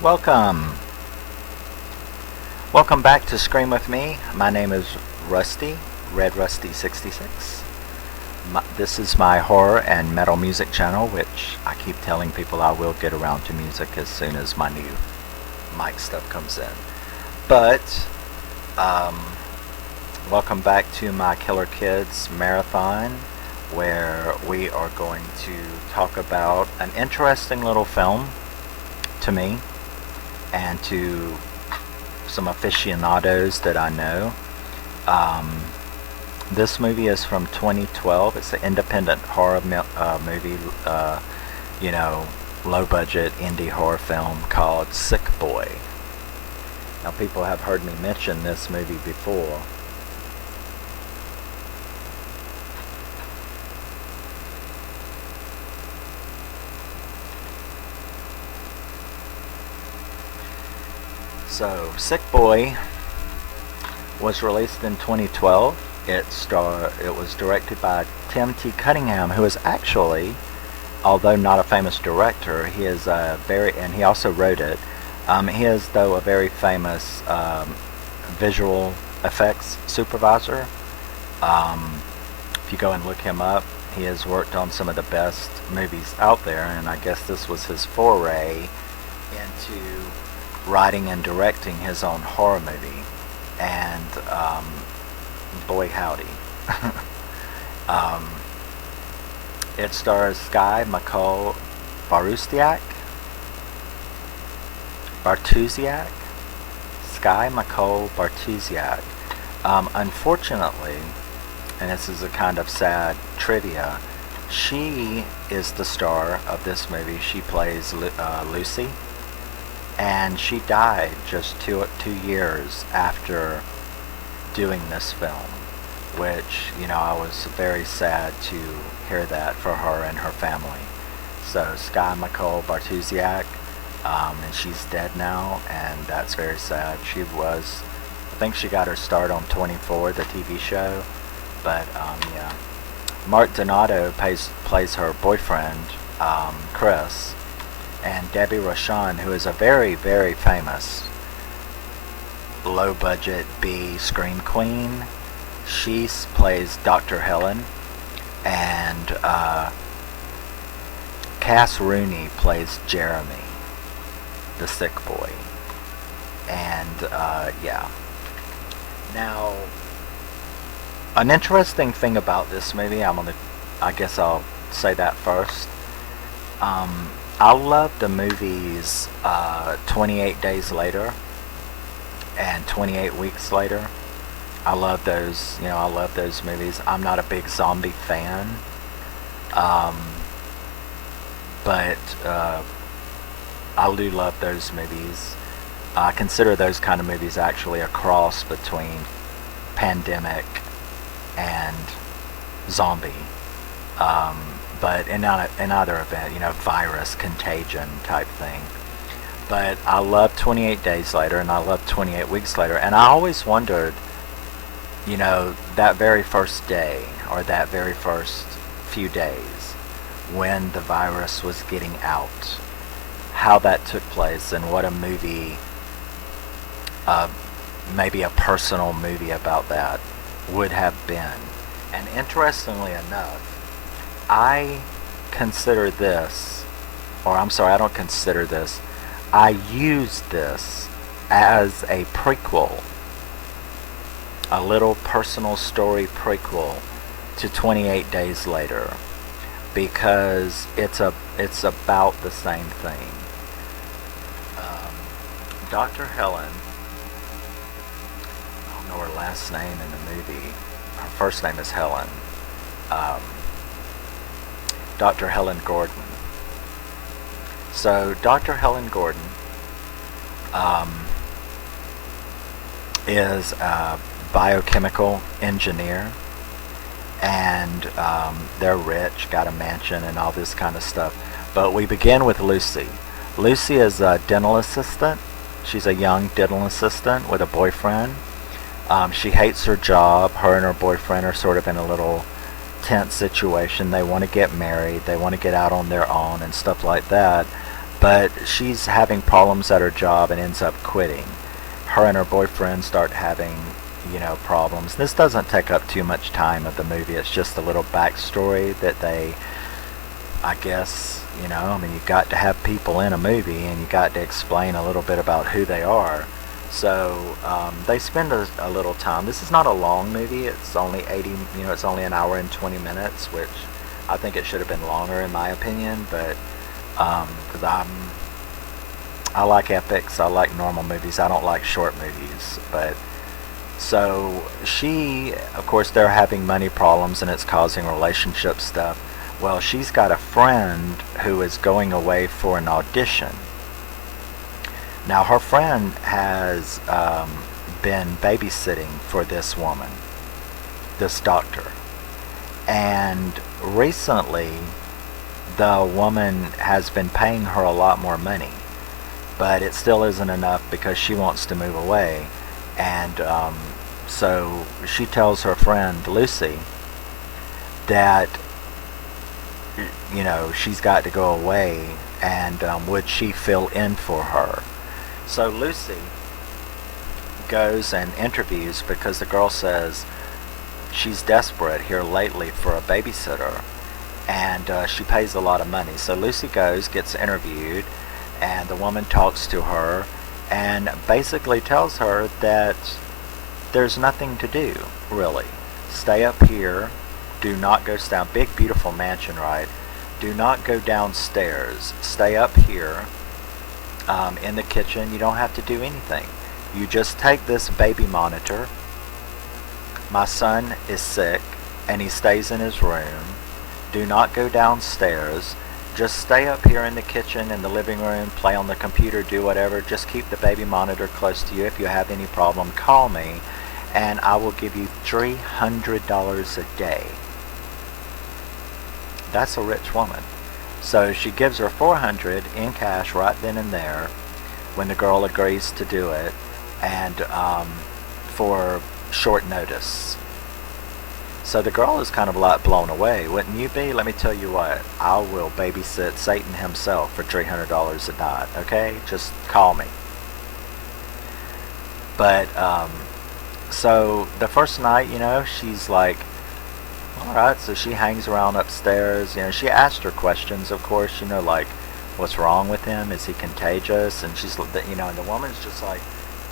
Welcome. Welcome back to Scream With Me. My name is Rusty, Red Rusty 66. This is my horror and metal music channel, which I keep telling people I will get around to music as soon as my new mic stuff comes in. But, welcome back to my Killer Kids marathon, where we are going to talk about an interesting little film to me and to some aficionados that I know. This movie is from 2012. It's an independent horror movie, low budget indie horror film called Sick Boy. Now, people have heard me mention this movie before. So, Sick Boy was released in 2012. It was directed by Tim T. Cunningham, who is actually, although not a famous director, he is and he also wrote it. He is, though, a very famous visual effects supervisor. If you go and look him up, he has worked on some of the best movies out there, and I guess this was his foray into writing and directing his own horror movie, and boy howdy. It stars Skye, McCole, Bartusiak, Skye, McCole, Bartusiak. Unfortunately, and this is a kind of sad trivia, she is the star of this movie. She plays Lucy. And she died just two years after doing this film, which, I was very sad to hear that for her and her family. So Skye McCole Bartusiak, and she's dead now, and that's very sad. I think she got her start on 24, the TV show, but yeah. Marc plays her boyfriend, Chris, and Debbie Rochon, who is a very, very famous low-budget B scream queen. She plays Dr. Helen, and Cas Rooney plays Jeremy, the sick boy. And yeah. Now, an interesting thing about this movie, I guess I'll say that first. I love the movies 28 Days Later and 28 Weeks Later. I love those, I love those movies. I'm not a big zombie fan, but I do love those movies. I consider those kind of movies actually a cross between pandemic and zombie. But in either event, virus, contagion type thing. But I love 28 Days Later, and I love 28 Weeks Later, and I always wondered, that very first day, or that very first few days, when the virus was getting out, how that took place, and what a movie, maybe a personal movie about that, would have been. And interestingly enough, I consider this, or I'm sorry, I don't consider this, I use this as a prequel, a little personal story prequel to 28 Days Later, because it's about the same thing. Dr. Helen, I don't know her last name in the movie, her first name is Helen, Dr. Helen Gordon. So Dr. Helen Gordon is a biochemical engineer, and they're rich, got a mansion and all this kind of stuff. But we begin with Lucy. Lucy is a dental assistant. She's a young dental assistant with a boyfriend. She hates her job. Her and her boyfriend are sort of in a little tense situation. They want to get married. They want to get out on their own and stuff like that. but she's having problems at her job and ends up quitting. Her and her boyfriend start having, problems. This doesn't take up too much time of the movie. It's just a little backstory that they, I guess, you've got to have people in a movie and you got to explain a little bit about who they are. So they spend a little time. This is not a long movie. It's only it's only an hour and 20 minutes, which I think it should have been longer in my opinion, but because I like epics, I like normal movies, I don't like short movies. But so of course they're having money problems and it's causing relationship stuff. Well, she's got a friend who is going away for an audition. Now her friend has been babysitting for this woman, this doctor, and recently the woman has been paying her a lot more money, but it still isn't enough because she wants to move away. And so she tells her friend Lucy that she's got to go away, and would she fill in for her. So Lucy goes and interviews because the girl says she's desperate here lately for a babysitter, and she pays a lot of money. So Lucy goes, gets interviewed, and the woman talks to her and basically tells her that there's nothing to do, really. Stay up here. Do not go down. Big, beautiful mansion, right? Do not go downstairs. Stay up here in the kitchen. You don't have to do anything. You just take this baby monitor. My son is sick and he stays in his room. Do not go downstairs. Just stay up here in the kitchen, in the living room, play on the computer, do whatever. Just keep the baby monitor close to you. If you have any problem, call me, and I will give you $300 a day. That's a rich woman. So she gives her $400 in cash right then and there when the girl agrees to do it, and for short notice. So the girl is kind of like blown away. Wouldn't you be? Let me tell you what, I will babysit Satan himself for $300 a night, okay? Just call me. But so the first night, she's like, alright, so she hangs around upstairs. She asked her questions, of course, like, what's wrong with him? Is he contagious? And she's, and the woman's just like,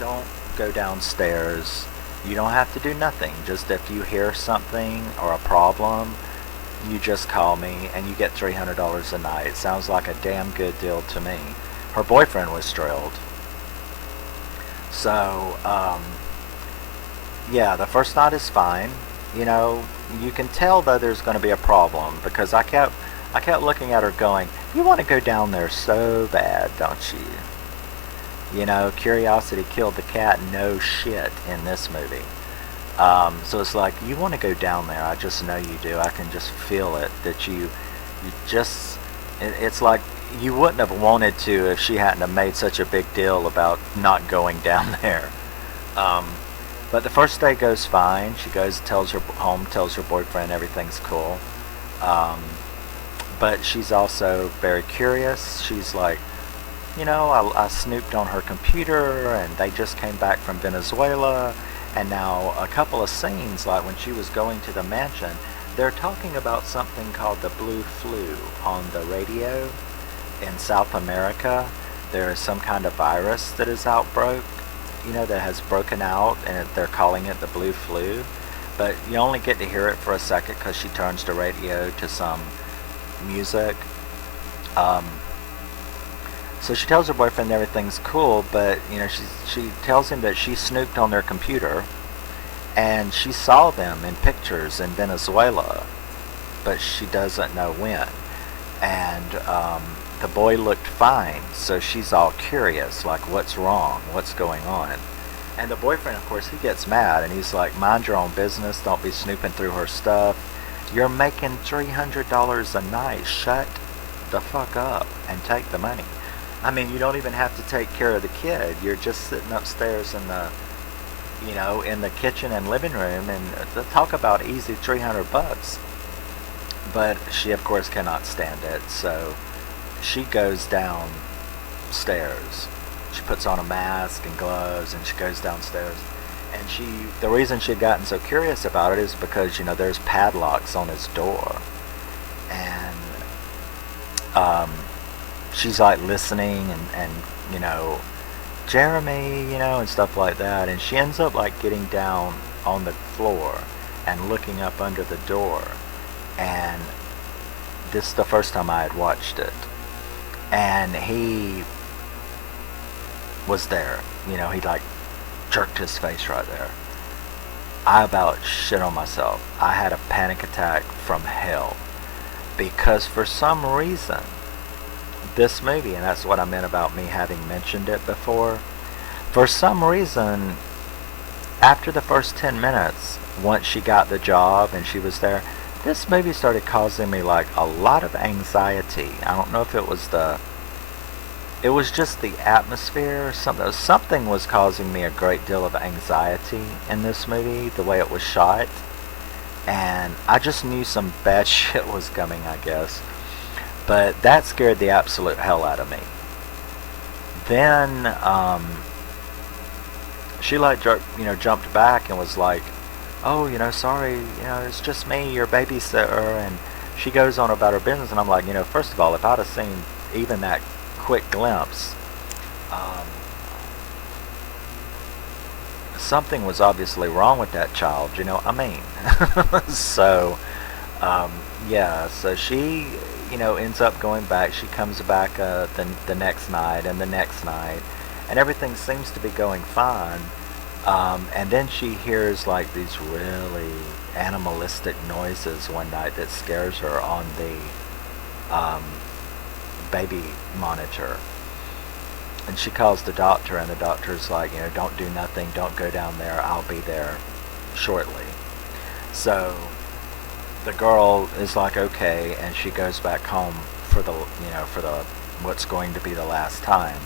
don't go downstairs. You don't have to do nothing. Just if you hear something or a problem, you just call me and you get $300 a night. It sounds like a damn good deal to me. Her boyfriend was thrilled. So, yeah, the first night is fine. You can tell though there's going to be a problem because I kept looking at her going, you want to go down there so bad, don't you? Curiosity killed the cat, no shit, in this movie. So it's like, you want to go down there, I just know you do. I can just feel it, that you just, it's like you wouldn't have wanted to if she hadn't have made such a big deal about not going down there. But the first day goes fine. She goes, tells her boyfriend everything's cool. But she's also very curious. She's like, I snooped on her computer and they just came back from Venezuela, and now a couple of scenes, like when she was going to the mansion, they're talking about something called the blue flu on the radio in South America. There is some kind of virus that is outbroke, that has broken out, and they're calling it the blue flu. But you only get to hear it for a second because she turns the radio to some music. So she tells her boyfriend everything's cool, but she tells him that she snooped on their computer and she saw them in pictures in Venezuela, but she doesn't know when. And the boy looked fine, so she's all curious, like, what's wrong, what's going on? And the boyfriend, of course, he gets mad and he's like, mind your own business, don't be snooping through her stuff. You're making $300 a night, shut the fuck up and take the money. I mean, you don't even have to take care of the kid. You're just sitting upstairs in the, in the kitchen and living room, and talk about easy $300. But she, of course, cannot stand it. So she goes down downstairs. She puts on a mask and gloves and she goes downstairs. And the reason she had gotten so curious about it is because, there's padlocks on his door. And she's like listening and Jeremy, and stuff like that. And she ends up like getting down on the floor and looking up under the door. And this is the first time I had watched it. And he was there. He like jerked his face right there. I about shit on myself. I had a panic attack from hell. Because for some reason, this movie, and that's what I meant about me having mentioned it before, for some reason, after the first 10 minutes, once she got the job and she was there, this movie started causing me like a lot of anxiety. I don't know if it was just the atmosphere or something. Something was causing me a great deal of anxiety in this movie, the way it was shot. And I just knew some bad shit was coming, I guess. But that scared the absolute hell out of me. Then, she like jumped back and was like, oh, sorry, it's just me, your babysitter. And she goes on about her business. And I'm like, first of all, if I'd have seen even that quick glimpse, something was obviously wrong with that child, So, yeah, so she, ends up going back. She comes back the next night and the next night, and everything seems to be going fine. And then she hears like these really animalistic noises one night that scares her on the baby monitor. And she calls the doctor, and the doctor's like, don't do nothing, don't go down there, I'll be there shortly. So the girl is like, okay, and she goes back home for the what's going to be the last time,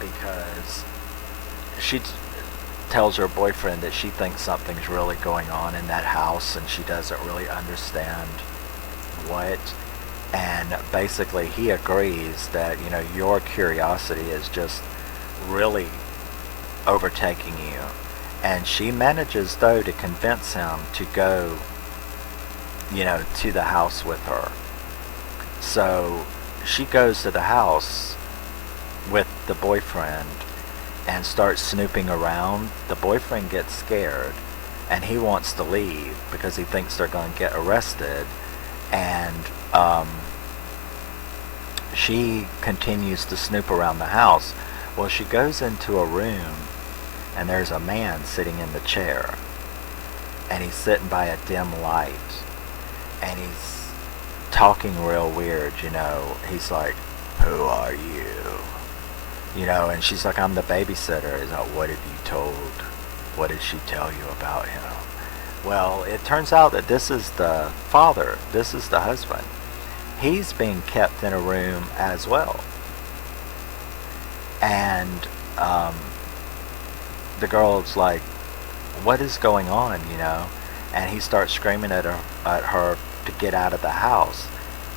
because she tells her boyfriend that she thinks something's really going on in that house, and she doesn't really understand what. And basically he agrees that, your curiosity is just really overtaking you. And she manages, though, to convince him to go, to the house with her. So she goes to the house with the boyfriend and starts snooping around. The boyfriend gets scared and he wants to leave because he thinks they're going to get arrested. And she continues to snoop around the house. Well, she goes into a room and there's a man sitting in the chair, and he's sitting by a dim light, and he's talking real weird. He's like, who are you? And she's like, I'm the babysitter. He's like, what have you told? What did she tell you about him? Well, it turns out that this is the father. This is the husband. He's being kept in a room as well. And the girl's like, what is going on, And he starts screaming at her to get out of the house.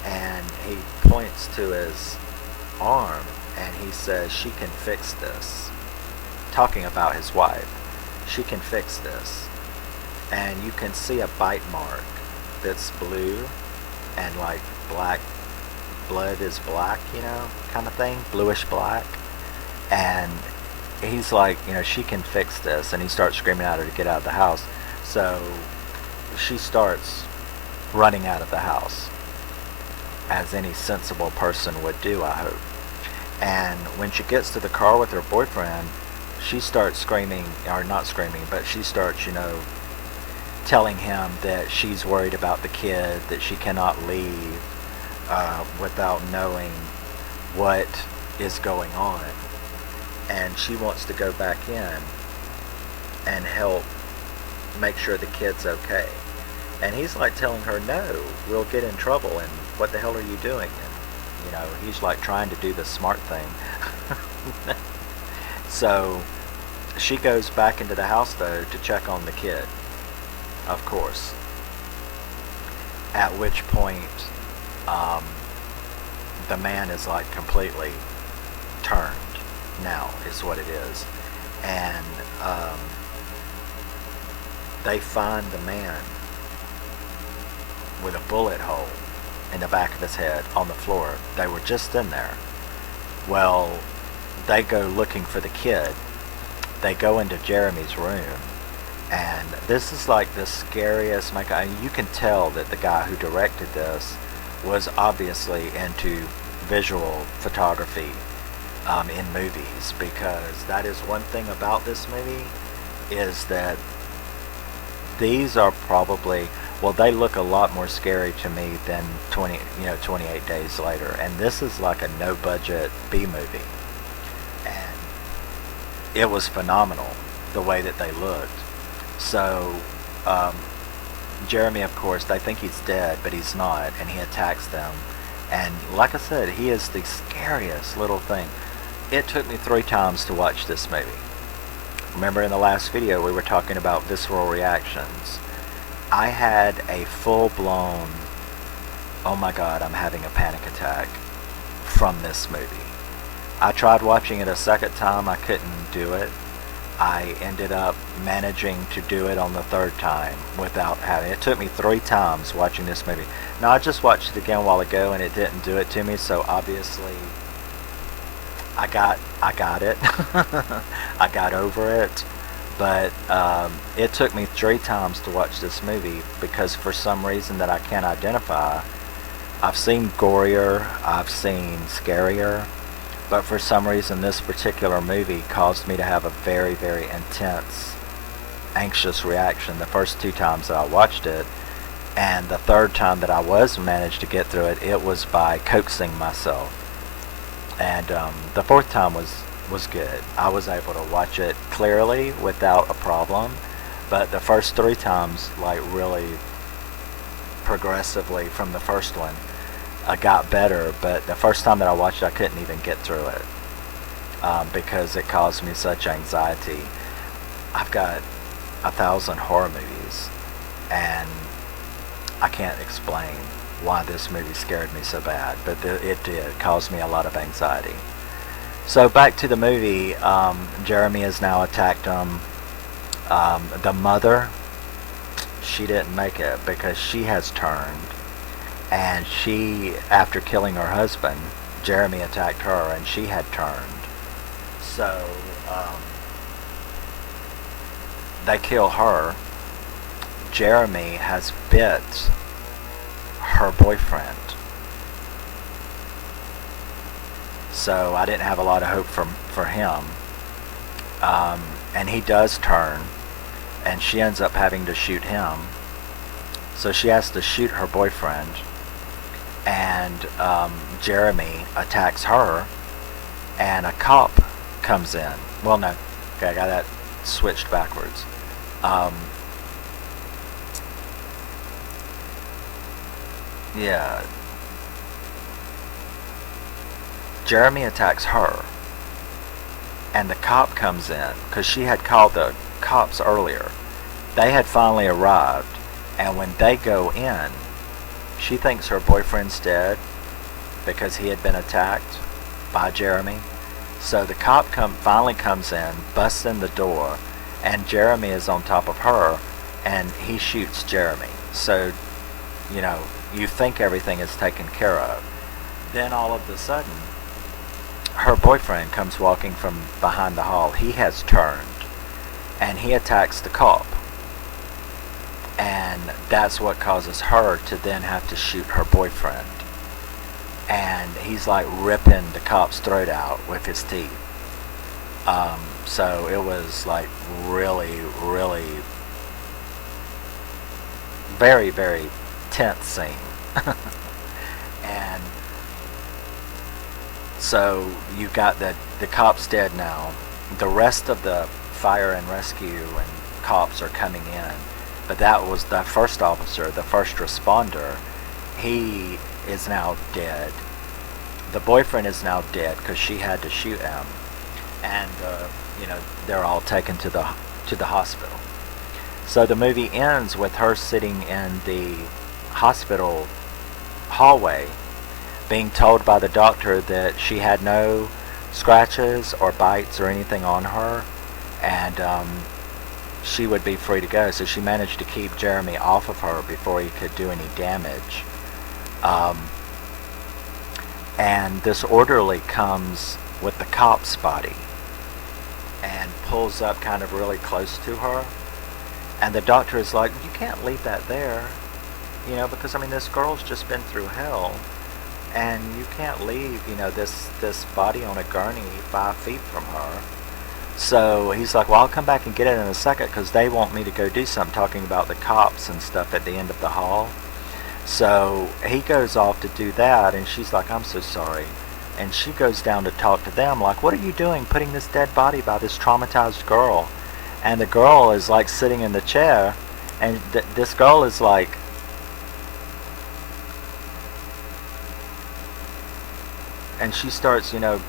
And he points to his arm and he says, she can fix this. Talking about his wife. She can fix this. And you can see a bite mark that's blue and like black, blood is black, kind of thing, bluish black. And he's like, she can fix this. And he starts screaming at her to get out of the house. So she starts running out of the house, as any sensible person would do, I hope. And when she gets to the car with her boyfriend, she starts screaming, or not screaming, but she starts, telling him that she's worried about the kid, that she cannot leave without knowing what is going on. And she wants to go back in and help make sure the kid's okay. And he's like telling her, no, we'll get in trouble, and what the hell are you doing? And, he's like trying to do the smart thing. So she goes back into the house, though, to check on the kid, of course. At which point, the man is like completely turned. now, is what it is. And they find the man with a bullet hole in the back of his head on the floor. They were just in there. Well, they go looking for the kid. They go into Jeremy's room, and this is like the scariest. You can tell that the guy who directed this was obviously into visual photography in movies, because that is one thing about this movie, is that these are probably, well, they look a lot more scary to me than 28 Days Later, and this is like a no budget B movie, and it was phenomenal the way that they looked. So Jeremy, of course, they think he's dead, but he's not, and he attacks them. And like I said, he is the scariest little thing. It took me 3 times to watch this movie. Remember in the last video we were talking about visceral reactions. I had a full-blown, oh my god, I'm having a panic attack from this movie. I tried watching it a second time, I couldn't do it. I ended up managing to do it on the 3rd time without having. It took me 3 times watching this movie. Now, I just watched it again a while ago and it didn't do it to me, so obviously I got it. I got over it. But it took me 3 times to watch this movie, because for some reason that I can't identify, I've seen gorier, I've seen scarier, but for some reason this particular movie caused me to have a very, very intense, anxious reaction the first 2 times that I watched it. And the 3rd time that I managed to get through it, it was by coaxing myself. And the 4th time was good. I was able to watch it clearly without a problem, but the first 3 times, like, really progressively from the first one, I got better. But the first time that I watched it, I couldn't even get through it because it caused me such anxiety. I've got 1,000 horror movies, and I can't explain why this movie scared me so bad, but it did cause me a lot of anxiety. So back to the movie, Jeremy has now attacked him. The mother, she didn't make it because she has turned, and she, after killing her husband, Jeremy attacked her and she had turned. So they kill her. Jeremy has bit her boyfriend. So I didn't have a lot of hope for him. And he does turn, and she ends up having to shoot him. So she has to shoot her boyfriend, and Jeremy attacks her, and a cop comes in. Well, no, okay, I got that switched backwards. Yeah. Jeremy attacks her, and the cop comes in because she had called the cops earlier. They had finally arrived, and when they go in, she thinks her boyfriend's dead because he had been attacked by Jeremy. So the cop finally comes in, busts in the door, and Jeremy is on top of her, and he shoots Jeremy. So, you know, you think everything is taken care of. Then all of a sudden, her boyfriend comes walking from behind the hall. He has turned, and he attacks the cop. And that's what causes her to then have to shoot her boyfriend. And he's like ripping the cop's throat out with his teeth. So it was like really, really very, very tense scene. And so you got the cop's dead now. The rest of the fire and rescue and cops are coming in, but that was the first officer, the first responder. He is now dead. The boyfriend is now dead because she had to shoot him, and you know, they're all taken to the hospital. So the movie ends with her sitting in the hospital hallway, being told by the doctor that she had no scratches or bites or anything on her, and she would be free to go. So she managed to keep Jeremy off of her before he could do any damage. And this orderly comes with the cop's body and pulls up kind of really close to her. And the doctor is like, you can't leave that there, you know, because I mean, this girl's just been through hell, and you can't leave, you know, this body on a gurney 5 feet from her. So he's like, well, I'll come back and get it in a second, because they want me to go do something, talking about the cops and stuff at the end of the hall. So he goes off to do that, and she's like, I'm so sorry. And she goes down to talk to them, like, what are you doing putting this dead body by this traumatized girl? And the girl is like sitting in the chair, and this girl is like, and she starts, you know,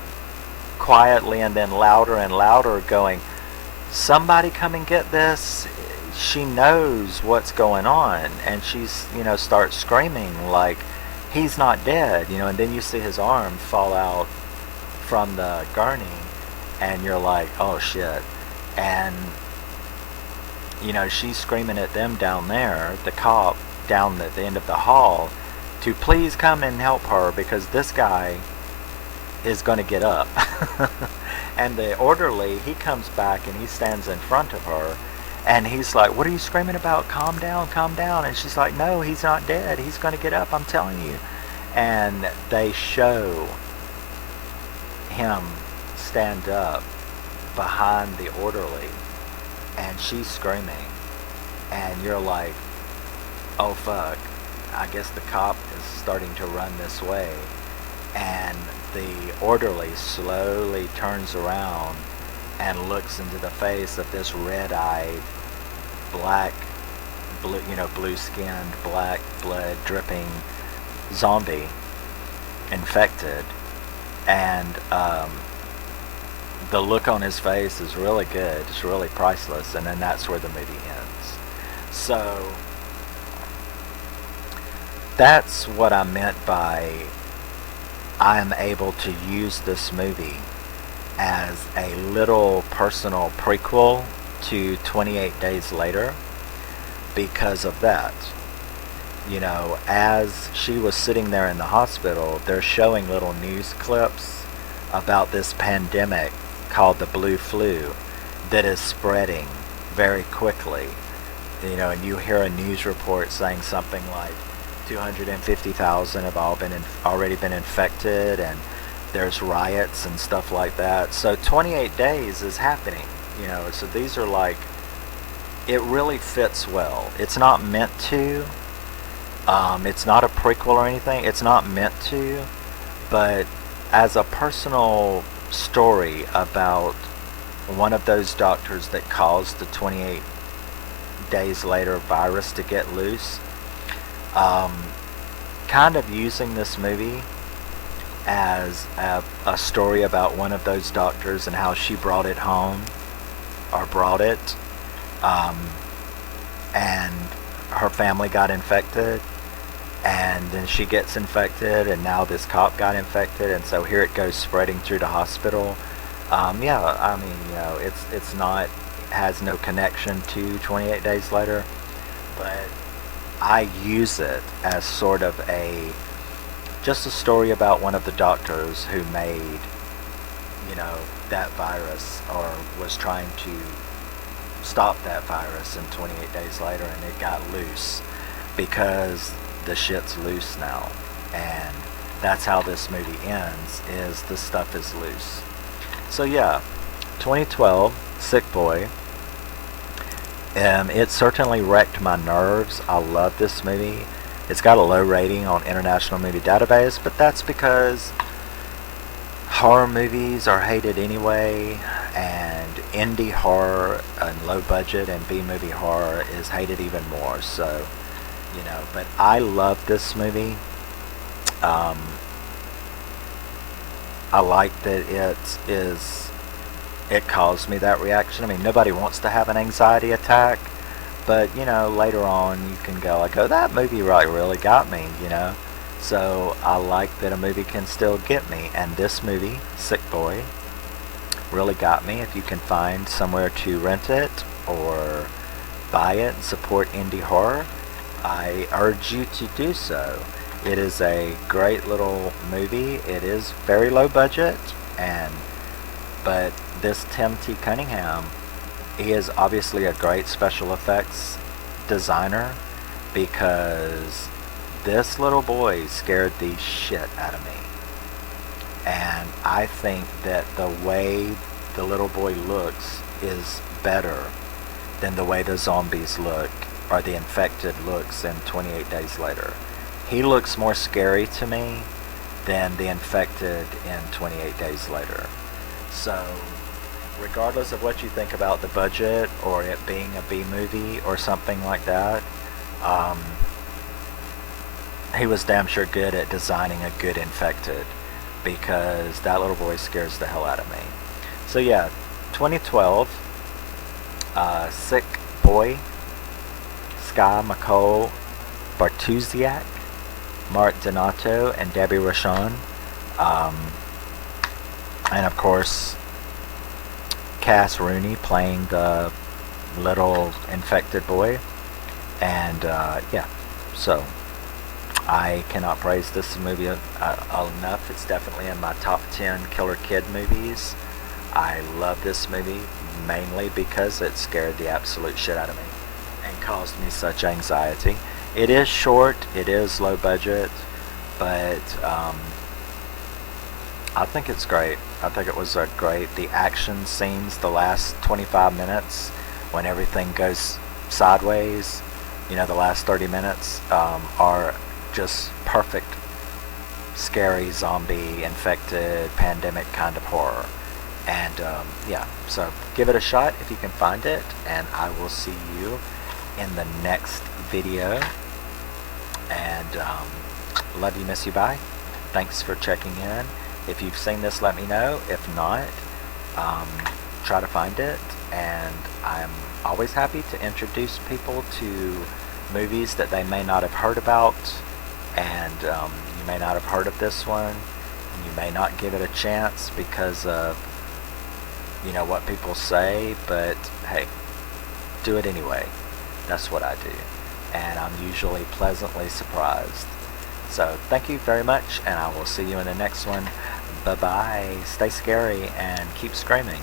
quietly and then louder and louder going, somebody come and get this. She knows what's going on, and she's, you know, starts screaming like, he's not dead, you know. And then you see his arm fall out from the gurney, and you're like, oh shit. And you know, she's screaming at them down there, the cop down at the end of the hall, to please come and help her, because this guy is going to get up. And the orderly, he comes back and he stands in front of her, and he's like, what are you screaming about? Calm down, calm down. And she's like, no, he's not dead, he's going to get up, I'm telling you. And they show him stand up behind the orderly, and she's screaming, and you're like, oh fuck, I guess the cop is starting to run this way. And the orderly slowly turns around and looks into the face of this red-eyed, black, blue, you know, blue-skinned, black blood dripping zombie, infected. And the look on his face is really good. It's really priceless. And then that's where the movie ends. So that's what I meant by I am able to use this movie as a little personal prequel to 28 Days Later because of that. You know, as she was sitting there in the hospital, they're showing little news clips about this pandemic called the blue flu that is spreading very quickly. You know, and you hear a news report saying something like 250,000 have already been infected, and there's riots and stuff like that. So 28 days is happening, you know. So these are like, it really fits well. It's not meant to. It's not a prequel or anything. It's not meant to. But as a personal story about one of those doctors that caused the 28 days later virus to get loose, kind of using this movie as a story about one of those doctors and how she brought it home, or brought it, and her family got infected, and then she gets infected, and now this cop got infected, and so here it goes spreading through the hospital. Yeah, I mean, you know, it's not, has no connection to 28 Days Later, but I use it as sort of just a story about one of the doctors who made, you know, that virus, or was trying to stop that virus in 28 Days Later, and it got loose because the shit's loose now. And that's how this movie ends, is the stuff is loose. So yeah, 2012, Sick Boy. It certainly wrecked my nerves. I love this movie. It's got a low rating on International Movie Database, but that's because horror movies are hated anyway, and indie horror and low budget and B-movie horror is hated even more. So, you know, but I love this movie. I like that it caused me that reaction. I mean, nobody wants to have an anxiety attack, but, you know, later on you can go like, oh, that movie really got me, you know. So I like that a movie can still get me, and this movie, Sick Boy, really got me. If you can find somewhere to rent it or buy it and support indie horror, I urge you to do so. It is a great little movie. It is very low budget, but this Tim T. Cunningham, he is obviously a great special effects designer, because this little boy scared the shit out of me. And I think that the way the little boy looks is better than the way the zombies look, or the infected looks in 28 Days Later. He looks more scary to me than the infected in 28 Days Later. So, regardless of what you think about the budget or it being a B movie or something like that, he was damn sure good at designing a good infected, because that little boy scares the hell out of me. So yeah, 2012, Sick Boy, Skye, McCole, Bartusiak, Marc Donato, and Debbie Rochon, and of course Cas Rooney playing the little infected boy. And yeah, so I cannot praise this movie enough. It's definitely in my top 10 killer kid movies. I love this movie mainly because it scared the absolute shit out of me and caused me such anxiety. It is short, it is low budget, but I think it's great. I think it was great. The action scenes, the last 25 minutes, when everything goes sideways, you know, the last 30 minutes are just perfect scary zombie infected pandemic kind of horror. And yeah, so give it a shot if you can find it, and I will see you in the next video. And love you, miss you, bye. Thanks for checking in. If you've seen this, let me know. If not, try to find it. And I'm always happy to introduce people to movies that they may not have heard about, and you may not have heard of this one, and you may not give it a chance because of, you know, what people say, but hey, do it anyway. That's what I do, and I'm usually pleasantly surprised. So thank you very much, and I will see you in the next one. Bye bye, stay scary, and keep screaming.